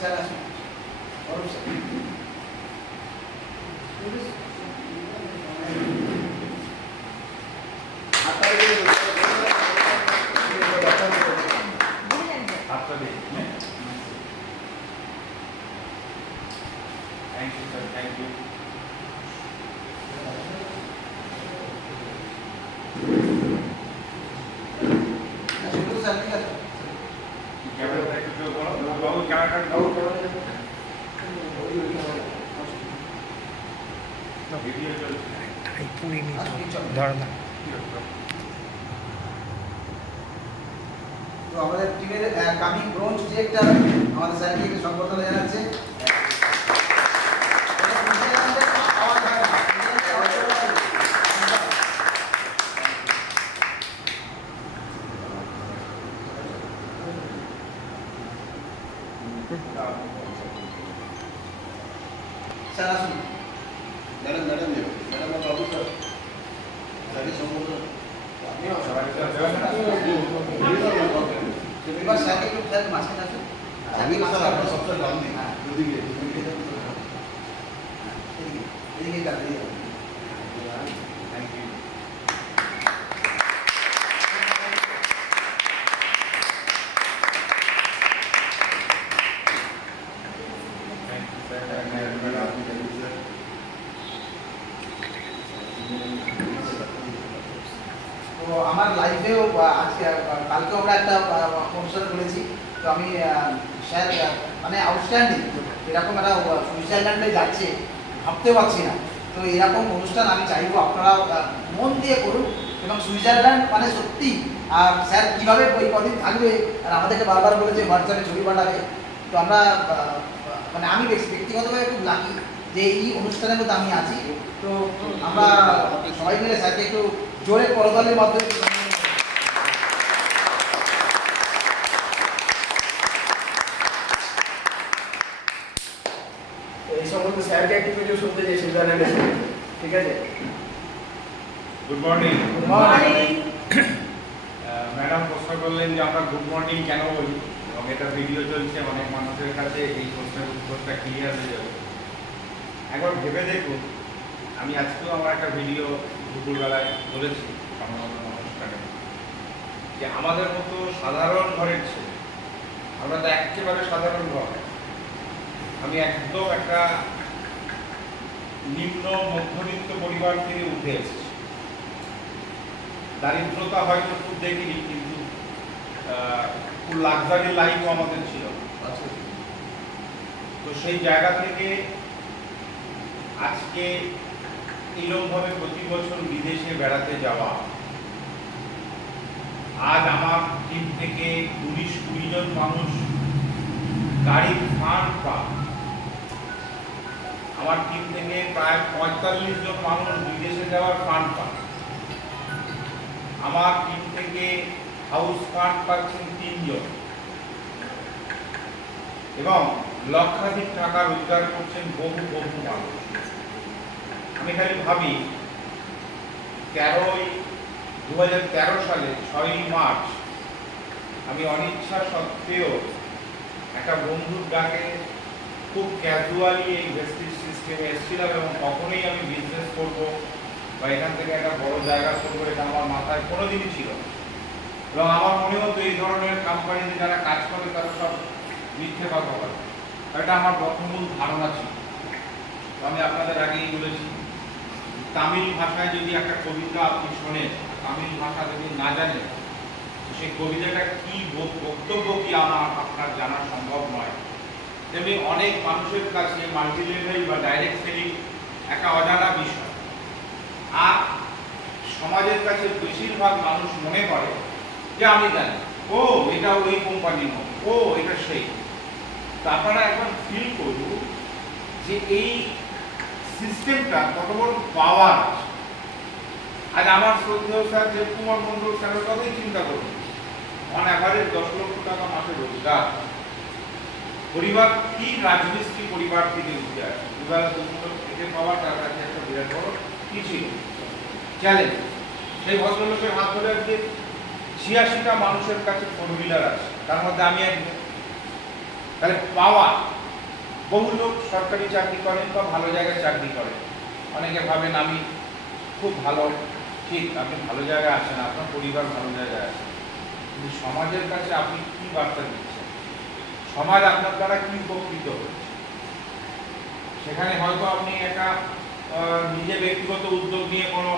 Sir আসুন Arup sir Thank you, sir. Thank you. তো আমাদের টিমের কামিং ব্রোঞ্জ ডিরেক্টর আমাদের স্যারকে সম্বর্ধনা জানাচ্ছে। স্যার আসুন ম্যাডাম বাবু স্যার স্যারকে সম্বোধন এবার স্যারকে একটু স্যার মাঝখানে আসুন। আমি স্যার আপনার সবচেয়ে দাম দিই দুদিকে এদিকে কাজ দিয়ে Thank you. Thank you, sir. তো আমার লাইফেও আজকে কালকে আমরা একটা অনুষ্ঠান করেছি। তো আমি স্যার মানে আউটস্ট্যান্ডিং এরকম একটা সুইজারল্যান্ডে যাচ্ছে ভাবতে পারছি না। তো এরকম অনুষ্ঠান আমি চাইবো আপনারা মন দিয়ে করুন এবং সুইজারল্যান্ড মানে সত্যি। আর স্যার কীভাবে ওই কদিন থাকবে আর আমাদেরকে বারবার বলেছে হোয়াটসঅ্যাপে ছবি পাঠাবে। তো আমরা মানে আমি ব্যক্তিগতভাবে খুব লাকি যে এই অনুষ্ঠানের মধ্যে আমি আছি। তো আমরা সবাই মিলে স্যারকে একটু জোরে করতালির মাধ্যমে এই সম্বন্ধে স্যারকে একটু ভিডিও শুনতে চাই সুইজারল্যান্ডে। ঠিক আছে, good morning. Good morning. Madam প্রশ্ন করলেন যে আমরা গুড মর্নিং কেন বলি, এবং এটা ভিডিও চলছে, অনেক মানুষের কাছে এই প্রশ্নের উত্তরটা ক্লিয়ার হয়ে যাবে। একবার ভেবে দেখুন, আমি আজকেও আমার একটা ভিডিও দুপুরবেলায় বলেছি সম্মাননা অনুষ্ঠানে যে আমাদের মতো সাধারণ ঘরের ছেলে, আমরা তো একেবারে সাধারণ ঘর, আমি একদম একটা নিম্ন মধ্যবিত্ত পরিবার থেকে উঠে এসেছি। দারিদ্রতা হয়তো খুব দেখিনি, কিন্তু খুব লাক্সারি লাইফও আমাদের ছিল। তো সেই জায়গা থেকে আজকে এরকমভাবে প্রতি বছর বিদেশে বেড়াতে যাওয়া, আজ আমার টিম থেকে 19-20 জন মানুষ গাড়ির ফান্ড পায়, আমার টিম থেকে প্রায় 45 জন মানুষ বিদেশে যাওয়ার ফান্ড পায়, আমার টিম থেকে হাউস ফান্ড পাচ্ছেন 3 জন, এবং লক্ষাধিক টাকা রোজগার করছেন বহু বহু মানুষ। আমি খালি ভাবি 2013 সালে 6ই মার্চ আমি অনিচ্ছা সত্ত্বেও একটা বন্ধুর ডাকে খুব ক্যাজুয়ালি এই ভেস্টিজ সিস্টেমে এসেছিলাম, এবং কখনোই আমি বিজনেস করবো বা এখান থেকে একটা বড় জায়গা করবো এটা আমার মাথায় কোনোদিনই ছিল না। এবং আমার মনে হতো এই ধরনের কোম্পানিতে যারা কাজ করে তারা সব মিথ্যে কথা বলে, এটা আমার বদ্ধমূল ধারণা ছিল। আমি আপনাদের আগেই বলেছি, তামিল ভাষায় যদি একটা কবিতা আপনি শোনেন, তামিল ভাষা যদি না জানেন, সেই কবিতাটা কি বক্তব্য কি আপনার জানা সম্ভব নয়। তেমনি অনেক মানুষের কাছে মাল্টি লেভেল বা ডাইরেক্ট সেলিং একটা অজানা বিষয়। আর সমাজের কাছে বেশিরভাগ মানুষ মনে করে যে আমি জানি, ও এটা ওই কোম্পানির মতো, ও এটা সেই। তা আপনারা একবার ফিল করুন যে এই সিস্টেমটা কত বড় পাওয়ার আছে। আজ আমার শ্রদ্ধেয় স্যার দেবকুমার মন্ডল স্যারের কথাই চিন্তা করুন, অন অ্যাভারেজ 10 লক্ষ টাকা মাসে রোজগার, পরিবার কি রাজমিস্ত্রি পরিবার থেকে উঠে আসে, দুবেলা দুপুর খেতে পাওয়া তার কাছে একটা বিরাট বড় কি ছিল চ্যালেঞ্জ। সেই ভদ্রলোকের হাত ধরে আজকে 86টা মানুষের কাছে 4 হুইলার আছে, তার মধ্যে আমি একজন। তাহলে পাওয়া, বহু লোক সরকারি চাকরি করেন বা ভালো জায়গায় চাকরি করেন, অনেকে ভাবেন আমি খুব ভালো, ঠিক আপনি ভালো জায়গায় আছেন, আপনার পরিবার ভালো জায়গায় আছে, কিন্তু সমাজের কাছে আপনি কি বার্তা দিচ্ছেন, সমাজ আপনার দ্বারা কি উপকৃত হচ্ছে? সেখানে হয়তো আপনি একটা নিজে ব্যক্তিগত উদ্যোগ নিয়ে কোনো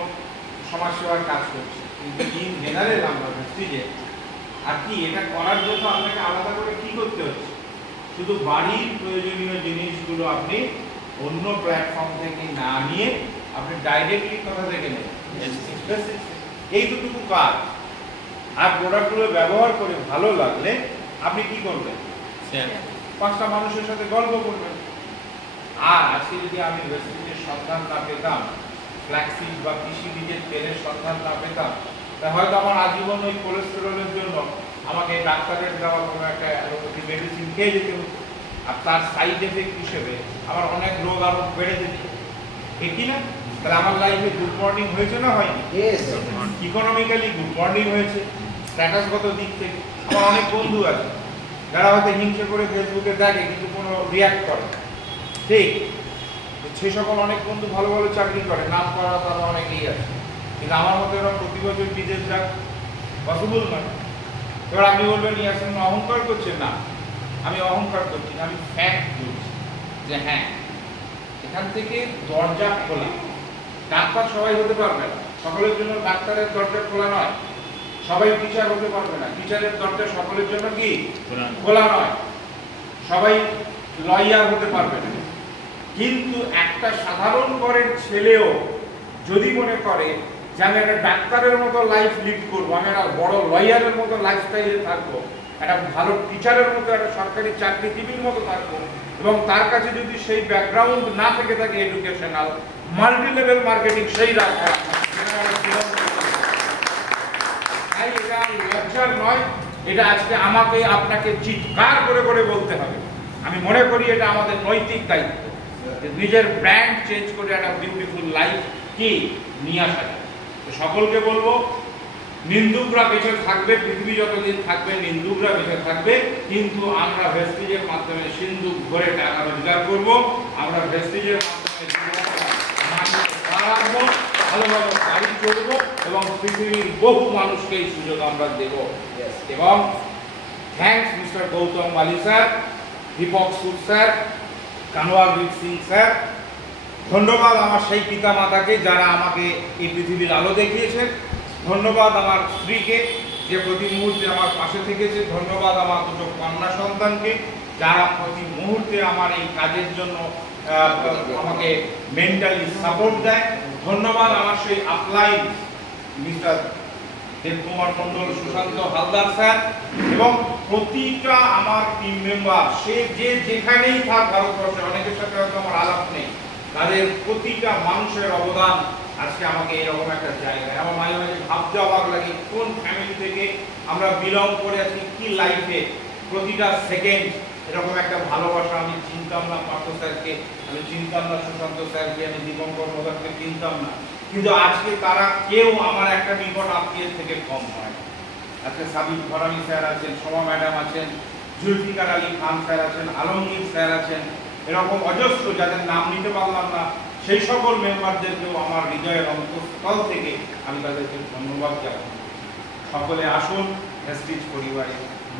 সমাজসেবার কাজ করছেন, কিন্তু ইন জেনারেল আমরা ভাবছি যে আর কি এটা করার জন্য আপনাকে আলাদা করে কি করতে হচ্ছে? শুধু বাড়ির প্রয়োজনীয় জিনিসগুলো আপনি অন্য প্ল্যাটফর্ম থেকে না নিয়ে আপনি ডাইরেক্টলি কোথা থেকে নেবেন, এই দুটুকু কাজ। আর প্রোডাক্টগুলো ব্যবহার করে ভালো লাগলে আপনি কি করবেন? 5টা মানুষের সাথে গল্প করবেন। আর আজকে যদি আমি রেসিপির সন্ধান না পেতাম, ফ্ল্যাক্সিড বা কৃষি বীজের তেলের সন্ধান না পেতাম, তাহলে হয়তো আমার আজীবন ওই কোলেস্টেরলের জন্য আমাকে ডাক্তারের দেওয়া কোনো একটা অ্যালোপ্যাথি মেডিসিন খেয়ে যেতে হতো, আর তার সাইড এফেক্ট হিসেবে আমার অনেক রোগ আরো বেড়ে যেত, ঠিক কি না? তাহলে আমার লাইফে গুড মর্নিং হয়েছে না হয়নি? ইকোনমিক্যালি গুড মর্নিং হয়েছে, স্ট্যাটাসগত দিক থেকে। আমার অনেক বন্ধু আছে যারা হয়তো হিংসে করে ফেসবুকে দেখে কিন্তু কোনো রিয়াক্ট করে না, ঠিক? সে সকল অনেক বন্ধু ভালো ভালো চাকরি করে, নাম করা তারা অনেকেই আছে, কিন্তু আমার মতে ওরা প্রতি বছর বিদেশ যাক পসিবল নয়। এবার আপনি বলবেন ইয়াসিন অহংকার করছেন, না আমি অহংকার করছি না, আমি ফ্যাক্ট বলছি যে হ্যাঁ এখান থেকে দরজা খোলা। ডাক্তার সবাই হতে পারবে না, সকলের জন্য ডাক্তারের দরজা খোলা নয়। সবাই টিচার হতে পারবে না, টিচারের দরজা সকলের জন্য কি খোলা নয়। সবাই লয়ার হতে পারবে না, কিন্তু একটা সাধারণ ঘরের ছেলেও যদি মনে করে যে আমি একটা ডাক্তারের মতো লাইফ লিড করবো, আমি একটা বড় লয়ারের মতো লাইফস্টাইলে থাকবো, একটা ভালো টিচারের মতো, একটা সরকারি চাকরিজীবীর মতো থাকবো, এবং তার কাছে যদি সেই ব্যাকগ্রাউন্ড না থেকে থাকে এডুকেশনাল, মাল্টি লেভেল মার্কেটিং সেই রাখা, এটা লজ্জার নয়, এটা আজকে আমাকে আপনাকে চিৎকার করে করে বলতে হবে। আমি মনে করি এটা আমাদের নৈতিক দায়িত্ব, নিজের ব্র্যান্ড চেঞ্জ করে একটা বিউটিফুল লাইফ কি নিয়ে আসা যায়। সকলকে বলবো, নিন্দুকরা বেঁচে থাকবে, পৃথিবী যতদিন থাকবে নিন্দুকরা বেঁচে থাকবে, কিন্তু আমরা ভেস্টিজের মাধ্যমে সিন্ধুক ভরে টাকা রোজগার করবো, আমরা ভেস্টিজের মাধ্যমে ভালো ভালো গাড়ি চলবো এবং পৃথিবীর বহু মানুষকে এই সুযোগ আমরা দেব। এবং থ্যাংকস মিস্টার গৌতম বালি স্যার, দীপক সুর স্যার, কানওয়ারজিৎ সিং স্যার, ধন্যবাদ আমার সেই পিতা মাতাকে যারা আমাকে এই পৃথিবীর আলো দেখিয়েছেন, ধন্যবাদ আমার স্ত্রীকে যে প্রতি মুহূর্তে আমার পাশে থেকেছে, ধন্যবাদ আমার দুটো কন্যা সন্তানকে যারা প্রতি মুহূর্তে আমার এই কাজের জন্য আমাকে মেন্টালি সাপোর্ট দেয়, ধন্যবাদ আমার সেই upline mister Debkumar Mondal, Sushanta Haldar sir, এবং প্রতিটা আমার টিম মেম্বার, সে যে যেখানেই থাক ভারতবর্ষে, অনেকের সাথে হয়তো আমার আলাপ নেই, তাদের প্রতিটা মানুষের অবদান আজকে আমাকে এরকম একটা জায়গায়, আমার মাঝে মাঝে ভাবতে অবাক লাগে কোন ফ্যামিলি থেকে আমরা বিলং করে আছি, কি লাইফে প্রতিটা সেকেন্ড এরকম একটা ভালোবাসা। আমি চিনতাম না পার্থ স্যারকে, আমি চিনতাম না সুশান্ত স্যারকে, আমি দীপঙ্কর মোদারকে চিনতাম না, কিন্তু আজকে তারা কেউ আমার একটা নিকট আত্মীয়ের থেকে কম নয়। আজকে সাবিক ভরামি স্যার আছেন, শোভা ম্যাডাম আছেন, জুলফিকার আলী খান স্যার আছেন, আলমগীর স্যার আছেন, এরকম অজস্র যাদের নাম নিতে পারলাম না, সেই সকল মেম্বারদেরকেও আমার হৃদয়ের অন্তঃস্থল থেকে আমি তাদেরকে ধন্যবাদ জানাই। সকলে আসুন ভেস্টিজ পরিবারে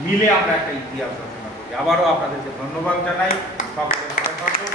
মিলে আমরা একটা ইতিহাস রচনা করি। আবারও আপনাদেরকে ধন্যবাদ জানাই। সকলে ভালো থাকুন।